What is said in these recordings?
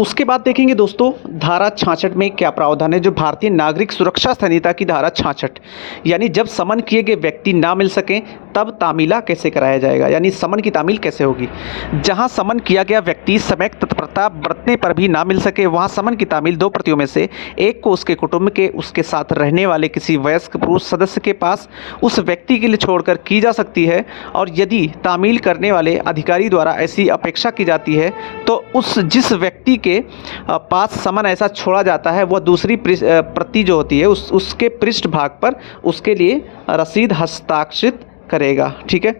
उसके बाद देखेंगे दोस्तों धारा 66 में क्या प्रावधान है। जो भारतीय नागरिक सुरक्षा संहिता की धारा 66, यानी जब समन किए गए व्यक्ति ना मिल सकें तब तामीला कैसे कराया जाएगा, यानी समन की तामील कैसे होगी। जहां समन किया गया व्यक्ति सम्यक तत्परता बरतने पर भी ना मिल सके वहां समन की तामील दो प्रतियों में से एक को उसके कुटुंब के उसके साथ रहने वाले किसी वयस्क पुरुष सदस्य के पास उस व्यक्ति के लिए छोड़कर की जा सकती है, और यदि तामील करने वाले अधिकारी द्वारा ऐसी अपेक्षा की जाती है तो उस जिस व्यक्ति के पास समन ऐसा छोड़ा जाता है वह दूसरी प्रति जो होती है उसके पृष्ठ भाग पर उसके लिए रसीद हस्ताक्षरित करेगा। ठीक है,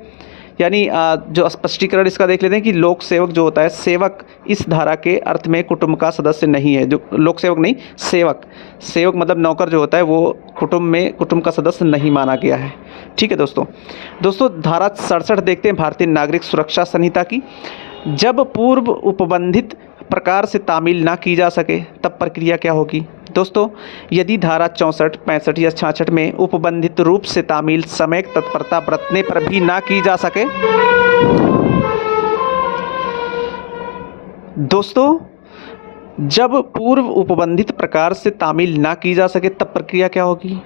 यानी जो स्पष्टीकरण इसका देख लेते हैं कि लोक सेवक जो होता है, सेवक इस धारा के अर्थ में कुटुंब का सदस्य नहीं है। जो लोक सेवक नहीं, सेवक, सेवक मतलब नौकर जो होता है वो कुटुंब का सदस्य नहीं माना गया है। ठीक है दोस्तों धारा 67 देखते हैं भारतीय नागरिक सुरक्षा संहिता की। जब पूर्व उपबंधित प्रकार से तामील ना की जा सके तब प्रक्रिया क्या होगी। दोस्तों यदि धारा 64, 65 या 66 में उपबंधित रूप से तामील सम्यक तत्परता बरतने पर भी ना की जा सके, दोस्तों जब पूर्व उपबंधित प्रकार से तामील ना की जा सके तब प्रक्रिया क्या होगी।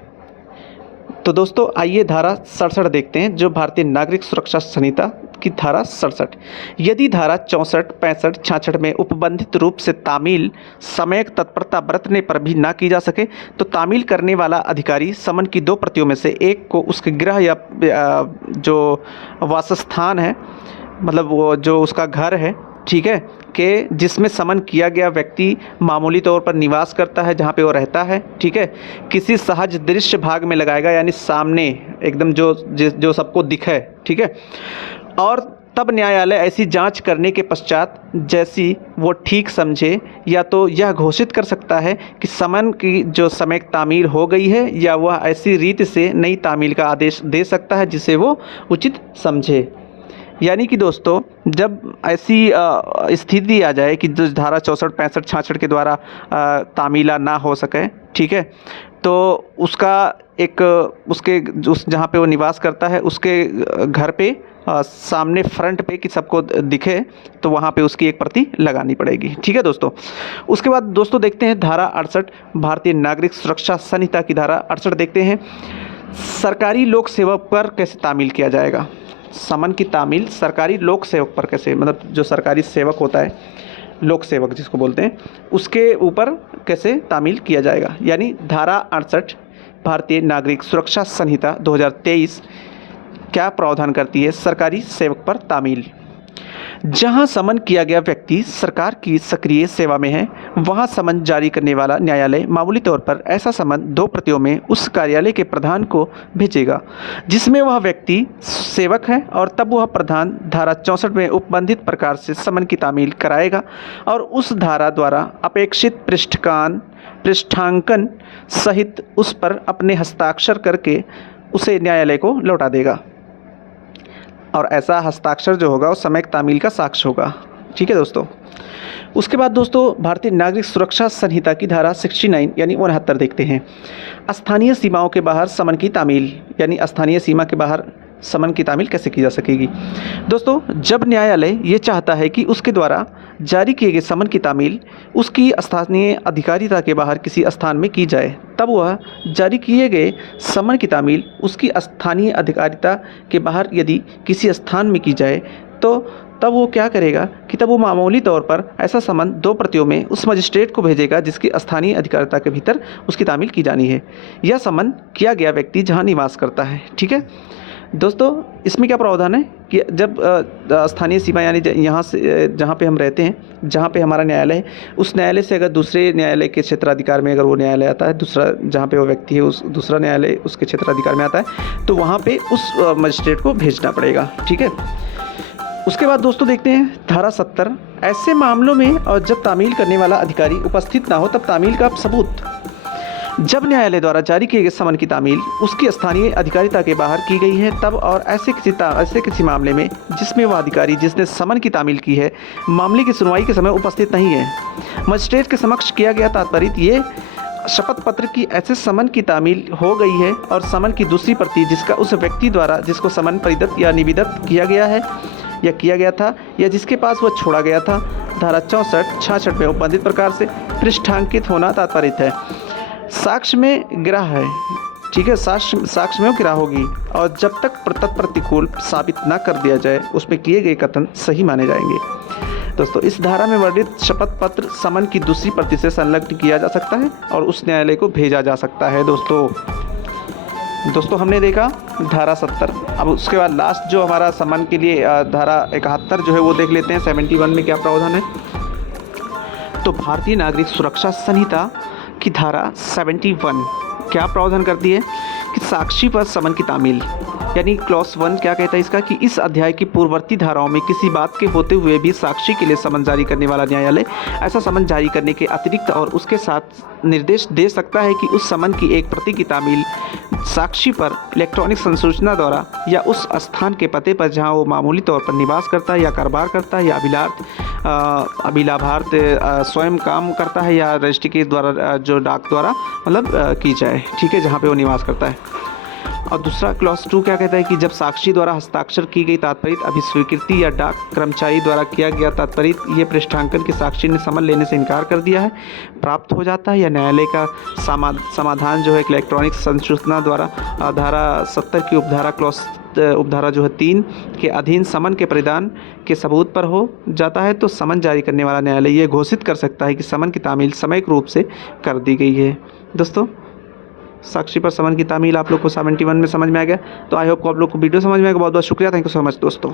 तो दोस्तों आइए धारा 67 देखते हैं, जो भारतीय नागरिक सुरक्षा संहिता की धारा 67। यदि धारा 64, 65, 66 में उपबंधित रूप से तामील सम्यक तत्परता बरतने पर भी ना की जा सके तो तामील करने वाला अधिकारी समन की दो प्रतियों में से एक को उसके गृह या जो वासस्थान है, मतलब वो जो उसका घर है, ठीक है, कि जिसमें समन किया गया व्यक्ति मामूली तौर पर निवास करता है, जहाँ पे वो रहता है, ठीक है, किसी सहज दृश्य भाग में लगाएगा, यानी सामने एकदम जो सबको दिखे, ठीक है। और तब न्यायालय ऐसी जांच करने के पश्चात जैसी वो ठीक समझे या तो यह घोषित कर सकता है कि समन की जो सम्यक तामील हो गई है, या वह ऐसी रीति से नई तामील का आदेश दे सकता है जिसे वो उचित समझे। यानी कि दोस्तों जब ऐसी स्थिति आ जाए कि जो धारा 64, 65, 66 के द्वारा तामीला ना हो सके, ठीक है, तो उसका एक उसके उस जहाँ पे वो निवास करता है उसके घर पे सामने फ्रंट पे कि सबको दिखे, तो वहाँ पे उसकी एक प्रति लगानी पड़ेगी। ठीक है दोस्तों। उसके बाद दोस्तों देखते हैं धारा 68, भारतीय नागरिक सुरक्षा संहिता की धारा 68 देखते हैं। सरकारी लोक सेवक पर कैसे तामील किया जाएगा। समन की तामील सरकारी लोक सेवक पर कैसे, मतलब जो सरकारी सेवक होता है, लोक सेवक जिसको बोलते हैं, उसके ऊपर कैसे तामील किया जाएगा। यानी धारा 68 भारतीय नागरिक सुरक्षा संहिता 2023 क्या प्रावधान करती है। सरकारी सेवक पर तामील। जहां समन किया गया व्यक्ति सरकार की सक्रिय सेवा में है वहां समन जारी करने वाला न्यायालय मामूली तौर पर ऐसा समन दो प्रतियों में उस कार्यालय के प्रधान को भेजेगा जिसमें वह व्यक्ति सेवक है, और तब वह प्रधान धारा 64 में उपबंधित प्रकार से समन की तामील कराएगा और उस धारा द्वारा अपेक्षित पृष्ठांकन सहित उस पर अपने हस्ताक्षर करके उसे न्यायालय को लौटा देगा, और ऐसा हस्ताक्षर जो होगा वो सम्यक तामील का साक्ष्य होगा। ठीक है दोस्तों। उसके बाद दोस्तों भारतीय नागरिक सुरक्षा संहिता की धारा 69 यानी 69 देखते हैं। स्थानीय सीमाओं के बाहर समन की तामील, यानी स्थानीय सीमा के बाहर समन की तामील कैसे की जा सकेगी। दोस्तों जब न्यायालय ये चाहता है कि उसके द्वारा जारी किए गए समन की तामील उसकी स्थानीय अधिकारिता के बाहर किसी स्थान में की जाए, तब वह जारी किए गए समन की तामील उसकी स्थानीय अधिकारिता के बाहर यदि किसी स्थान में की जाए तो तब वो क्या करेगा कि तब वो मामूली तौर पर ऐसा समन दो प्रतियों में उस मजिस्ट्रेट को भेजेगा जिसकी स्थानीय अधिकारिता के भीतर उसकी तामील की जानी है। यह समन किया गया व्यक्ति जहाँ निवास करता है। ठीक है दोस्तों। इसमें क्या प्रावधान है कि जब स्थानीय सीमा यानी यहाँ से जहाँ पे हम रहते हैं, जहाँ पे हमारा न्यायालय है, उस न्यायालय से अगर दूसरे न्यायालय के क्षेत्राधिकार में अगर वो न्यायालय आता है, दूसरा जहाँ पे वो व्यक्ति है उस दूसरा न्यायालय उसके क्षेत्राधिकार में आता है, तो वहाँ पे उस मजिस्ट्रेट को भेजना पड़ेगा। ठीक है। उसके बाद दोस्तों देखते हैं धारा 70। ऐसे मामलों में और जब तामील करने वाला अधिकारी उपस्थित ना हो तब तामील का सबूत। जब न्यायालय द्वारा जारी किए गए समन की तामील उसकी स्थानीय अधिकारिता के बाहर की गई है तब और ऐसे किसी मामले में जिसमें वह अधिकारी जिसने समन की तामील की है मामले की सुनवाई के समय उपस्थित नहीं है, मजिस्ट्रेट के समक्ष किया गया तात्पर्य ये शपथ पत्र की ऐसे समन की तामील हो गई है और समन की दूसरी प्रति जिसका उस व्यक्ति द्वारा जिसको समन परिदत्त या निवेदित किया गया है या किया गया था या जिसके पास वह छोड़ा गया था। धारा 64-66 में उपबंधित प्रकार से पृष्ठांकित होना तात्पर्य है। साक्ष्य में गिरा है, ठीक है, साक्ष्य में गिरा होगी और जब तक तत्प्रतिकूल साबित न कर दिया जाए उसमें किए गए कथन सही माने जाएंगे। दोस्तों, इस धारा में वर्णित शपथ पत्र समन की दूसरी प्रति से संलग्न किया जा सकता है और उस न्यायालय को भेजा जा सकता है। दोस्तों हमने देखा धारा 70। अब उसके बाद लास्ट जो हमारा समन के लिए धारा 71 जो है वो देख लेते हैं। 71 में क्या प्रावधान है? तो भारतीय नागरिक सुरक्षा संहिता की धारा 71 क्या प्रावधान करती है कि साक्षी पर समन की तामील, यानी क्लॉज 1 क्या कहता है इसका कि इस अध्याय की पूर्ववर्ती धाराओं में किसी बात के होते हुए भी साक्षी के लिए समन जारी करने वाला न्यायालय ऐसा समन जारी करने के अतिरिक्त और उसके साथ निर्देश दे सकता है कि उस समन की एक प्रति की तामील साक्षी पर इलेक्ट्रॉनिक संसूचना द्वारा या उस स्थान के पते पर जहां वो मामूली तौर पर निवास करता है या कारोबार करता है या अभिलाभार्थ स्वयं काम करता है या रजिस्ट्री के द्वारा जो डाक द्वारा मतलब की जाए, ठीक है, जहाँ पे वो निवास करता है। और दूसरा क्लॉज 2 क्या कहता है कि जब साक्षी द्वारा हस्ताक्षर की गई तात्पर्य अभिस्वीकृति या डाक कर्मचारी द्वारा किया गया तात्पर्य ये पृष्ठांकन के साक्षी ने समन लेने से इनकार कर दिया है, प्राप्त हो जाता है या न्यायालय का समाधान जो है इलेक्ट्रॉनिक संसूचना द्वारा धारा 70 की उपधारा जो है 3 के अधीन समन के प्रदान के सबूत पर हो जाता है, तो समन जारी करने वाला न्यायालय ये घोषित कर सकता है कि समन की तामील समयिक रूप से कर दी गई है। दोस्तों, साक्षी पर समन की तामील आप लोग को 71 में समझ में आ गया। तो आई होप को आप लोग को वीडियो समझ में आएगा। बहुत बहुत शुक्रिया, थैंक यू सो मच दोस्तों।